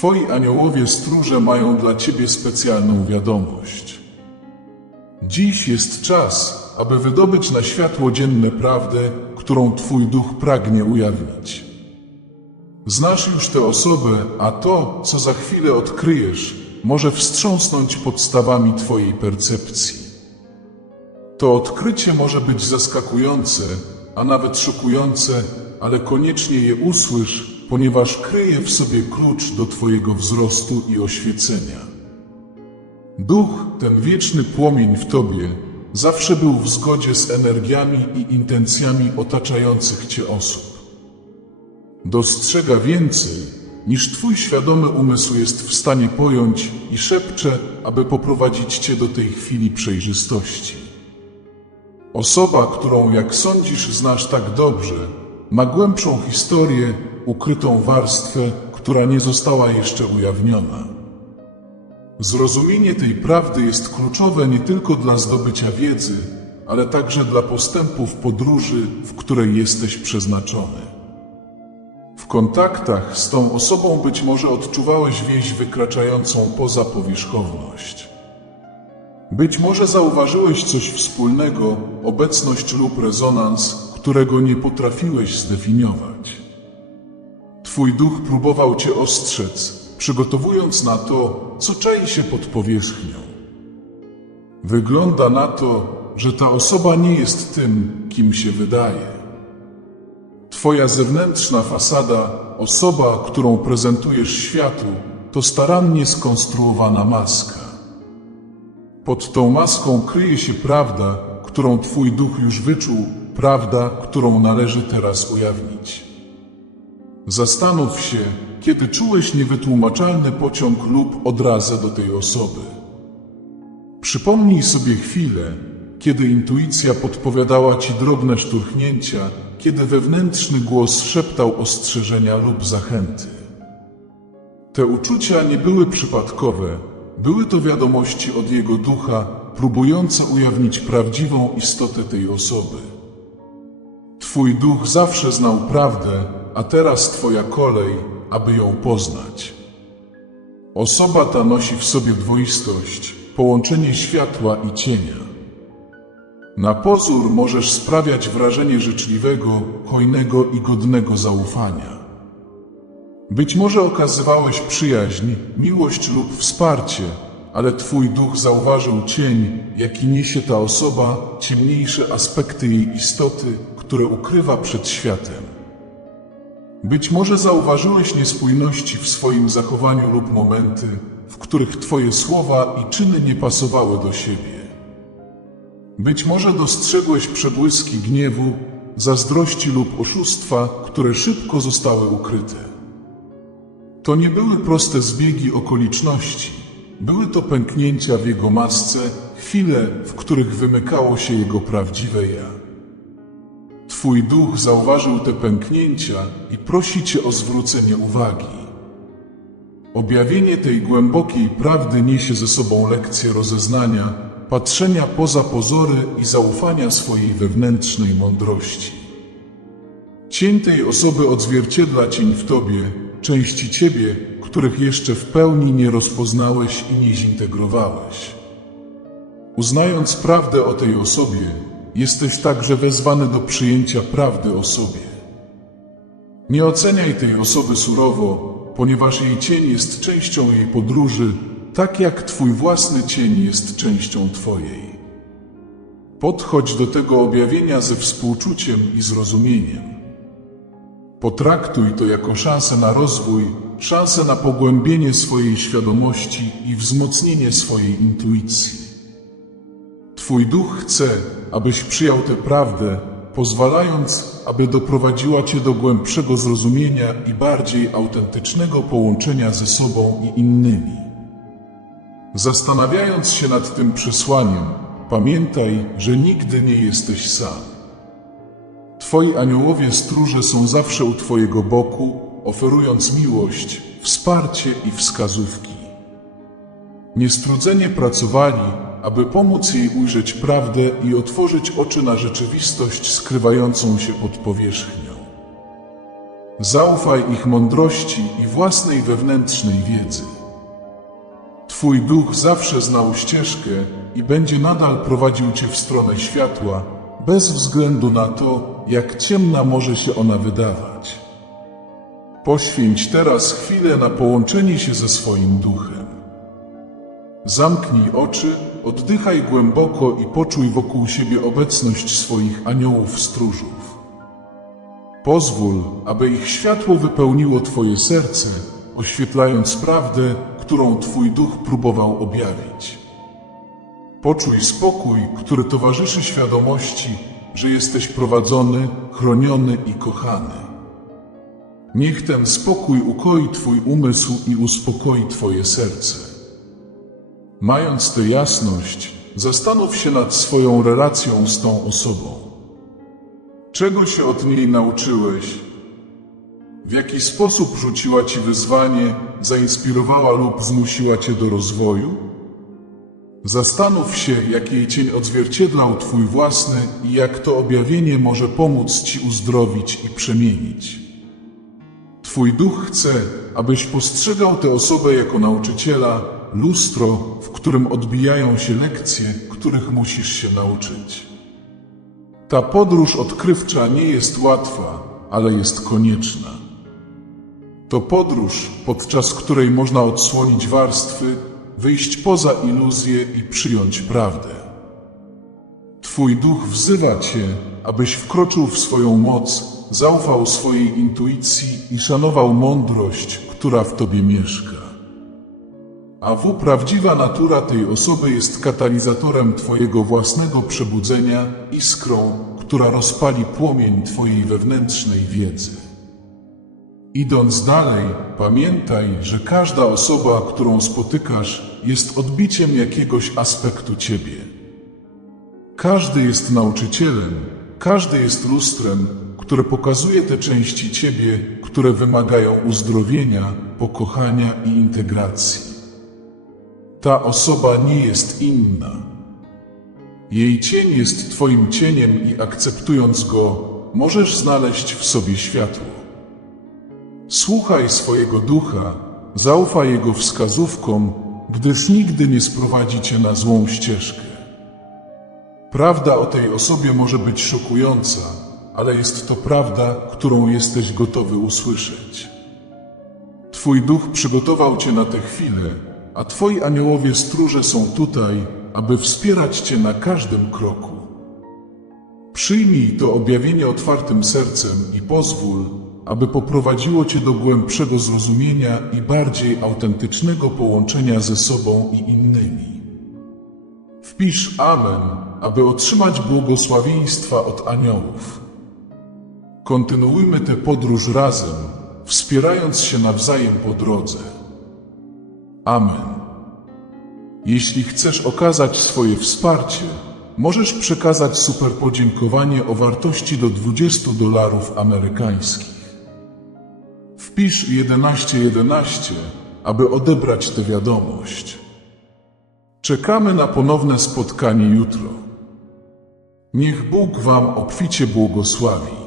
Twoi aniołowie stróże mają dla Ciebie specjalną wiadomość. Dziś jest czas, aby wydobyć na światło dzienne prawdę, którą Twój duch pragnie ujawnić. Znasz już tę osobę, a to, co za chwilę odkryjesz, może wstrząsnąć podstawami Twojej percepcji. To odkrycie może być zaskakujące, a nawet szokujące, ale koniecznie je usłysz, ponieważ kryje w sobie klucz do Twojego wzrostu i oświecenia. Duch, ten wieczny płomień w Tobie, zawsze był w zgodzie z energiami i intencjami otaczających Cię osób. Dostrzega więcej, niż Twój świadomy umysł jest w stanie pojąć i szepcze, aby poprowadzić Cię do tej chwili przejrzystości. Osoba, którą jak sądzisz znasz tak dobrze, ma głębszą historię, ukrytą warstwę, która nie została jeszcze ujawniona. Zrozumienie tej prawdy jest kluczowe nie tylko dla zdobycia wiedzy, ale także dla postępu w podróży, w której jesteś przeznaczony. W kontaktach z tą osobą być może odczuwałeś więź wykraczającą poza powierzchowność. Być może zauważyłeś coś wspólnego, obecność lub rezonans, którego nie potrafiłeś zdefiniować. Twój duch próbował cię ostrzec, przygotowując na to, co czai się pod powierzchnią. Wygląda na to, że ta osoba nie jest tym, kim się wydaje. Twoja zewnętrzna fasada, osoba, którą prezentujesz światu, to starannie skonstruowana maska. Pod tą maską kryje się prawda, którą Twój duch już wyczuł, prawda, którą należy teraz ujawnić. Zastanów się, kiedy czułeś niewytłumaczalny pociąg lub odrazę do tej osoby. Przypomnij sobie chwilę, kiedy intuicja podpowiadała ci drobne szturchnięcia, kiedy wewnętrzny głos szeptał ostrzeżenia lub zachęty. Te uczucia nie były przypadkowe, były to wiadomości od jego ducha, próbujące ujawnić prawdziwą istotę tej osoby. Twój duch zawsze znał prawdę, a teraz Twoja kolej, aby ją poznać. Osoba ta nosi w sobie dwoistość, połączenie światła i cienia. Na pozór możesz sprawiać wrażenie życzliwego, hojnego i godnego zaufania. Być może okazywałeś przyjaźń, miłość lub wsparcie, ale Twój duch zauważył cień, jaki niesie ta osoba, ciemniejsze aspekty jej istoty, które ukrywa przed światem. Być może zauważyłeś niespójności w swoim zachowaniu lub momenty, w których Twoje słowa i czyny nie pasowały do siebie. Być może dostrzegłeś przebłyski gniewu, zazdrości lub oszustwa, które szybko zostały ukryte. To nie były proste zbiegi okoliczności, były to pęknięcia w jego masce, chwile, w których wymykało się jego prawdziwe ja. Twój duch zauważył te pęknięcia i prosi Cię o zwrócenie uwagi. Objawienie tej głębokiej prawdy niesie ze sobą lekcję rozeznania, patrzenia poza pozory i zaufania swojej wewnętrznej mądrości. Cień tej osoby odzwierciedla cień w Tobie, części Ciebie, których jeszcze w pełni nie rozpoznałeś i nie zintegrowałeś. Uznając prawdę o tej osobie, jesteś także wezwany do przyjęcia prawdy o sobie. Nie oceniaj tej osoby surowo, ponieważ jej cień jest częścią jej podróży, tak jak Twój własny cień jest częścią Twojej. Podchodź do tego objawienia ze współczuciem i zrozumieniem. Potraktuj to jako szansę na rozwój, szansę na pogłębienie swojej świadomości i wzmocnienie swojej intuicji. Twój duch chce, abyś przyjął tę prawdę, pozwalając, aby doprowadziła Cię do głębszego zrozumienia i bardziej autentycznego połączenia ze sobą i innymi. Zastanawiając się nad tym przesłaniem, pamiętaj, że nigdy nie jesteś sam. Twoi aniołowie stróże są zawsze u Twojego boku, oferując miłość, wsparcie i wskazówki. Niestrudzenie pracowali, aby pomóc jej ujrzeć prawdę i otworzyć oczy na rzeczywistość skrywającą się pod powierzchnią. Zaufaj ich mądrości i własnej wewnętrznej wiedzy. Twój duch zawsze znał ścieżkę i będzie nadal prowadził cię w stronę światła, bez względu na to, jak ciemna może się ona wydawać. Poświęć teraz chwilę na połączenie się ze swoim duchem. Zamknij oczy, oddychaj głęboko i poczuj wokół siebie obecność swoich aniołów stróżów. Pozwól, aby ich światło wypełniło Twoje serce, oświetlając prawdę, którą Twój duch próbował objawić. Poczuj spokój, który towarzyszy świadomości, że jesteś prowadzony, chroniony i kochany. Niech ten spokój ukoi Twój umysł i uspokoi Twoje serce. Mając tę jasność, zastanów się nad swoją relacją z tą osobą. Czego się od niej nauczyłeś? W jaki sposób rzuciła ci wyzwanie, zainspirowała lub zmusiła cię do rozwoju? Zastanów się, jak jej cień odzwierciedlał twój własny i jak to objawienie może pomóc ci uzdrowić i przemienić. Twój duch chce, abyś postrzegał tę osobę jako nauczyciela, lustro, w którym odbijają się lekcje, których musisz się nauczyć. Ta podróż odkrywcza nie jest łatwa, ale jest konieczna. To podróż, podczas której można odsłonić warstwy, wyjść poza iluzję i przyjąć prawdę. Twój duch wzywa Cię, abyś wkroczył w swoją moc, zaufał swojej intuicji i szanował mądrość, która w Tobie mieszka. A w prawdziwa natura tej osoby jest katalizatorem Twojego własnego przebudzenia, iskrą, która rozpali płomień Twojej wewnętrznej wiedzy. Idąc dalej, pamiętaj, że każda osoba, którą spotykasz, jest odbiciem jakiegoś aspektu Ciebie. Każdy jest nauczycielem, każdy jest lustrem, które pokazuje te części Ciebie, które wymagają uzdrowienia, pokochania i integracji. Ta osoba nie jest inna. Jej cień jest Twoim cieniem i akceptując go, możesz znaleźć w sobie światło. Słuchaj swojego ducha, zaufaj jego wskazówkom, gdyż nigdy nie sprowadzi cię na złą ścieżkę. Prawda o tej osobie może być szokująca, ale jest to prawda, którą jesteś gotowy usłyszeć. Twój duch przygotował cię na tę chwilę, a twoi aniołowie stróże są tutaj, aby wspierać cię na każdym kroku. Przyjmij to objawienie otwartym sercem i pozwól, aby poprowadziło Cię do głębszego zrozumienia i bardziej autentycznego połączenia ze sobą i innymi. Wpisz Amen, aby otrzymać błogosławieństwa od aniołów. Kontynuujmy tę podróż razem, wspierając się nawzajem po drodze. Amen. Jeśli chcesz okazać swoje wsparcie, możesz przekazać super podziękowanie o wartości do 20 dolarów amerykańskich. Wpisz 1111, aby odebrać tę wiadomość. Czekamy na ponowne spotkanie jutro. Niech Bóg Wam obficie błogosławi.